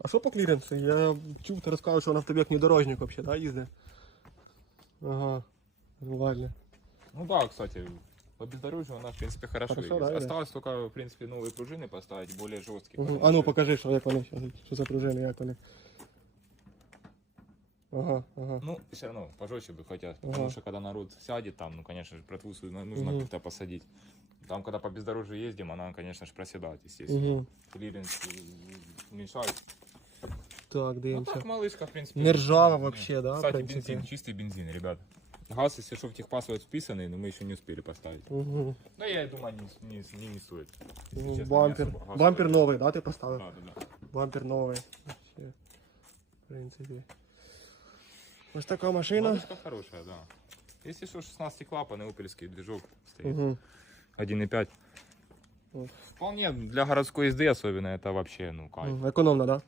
А що по кліренсу? Я чув, ти розказав, що вона в тебе як внедорожник взагалі, да, їздить? Ага. Нормально. Ну да, кстати, по бездорожью она, в принципе, хорошо, Хорошо, едет. да, да. Осталось только, в принципе, новые пружины поставить, более жесткие. Угу. потому А ну что- покажи, що як вони, що, що за пружини, як вони. Ага, ага. Ну, все равно, пожестче бы хотят. Ага. Потому что когда народ сядет там, ну, конечно же, протву свою на- нужно Мгм. как-то посадить. Там, когда по бездорожью ездим, она, конечно же, проседает, естественно. Угу. Клиренс э, уменьшает. Так, Ну дивимося. так, малышка, в принципе. Не ржава вообще, да, в Кстати, принципе? бензин, чистый бензин, ребят. Газ, если что, в техпаспорт вписанный, но мы еще не успели поставить. Угу. Но я думаю, не, не, не, не стоит. если Ну, честно, бампер. не особо газ Бампер стоит. новий, да, ти поставив? Да, да, да. Бампер новий. Вообще, В принципі. Ось така машина. Малышка хорошая, да. Если что, 16 клапан и опельский движок стоит. Угу. 1.5. Вот. Вполне для городской езды особенно это вообще, ну, кайф. Економно, да?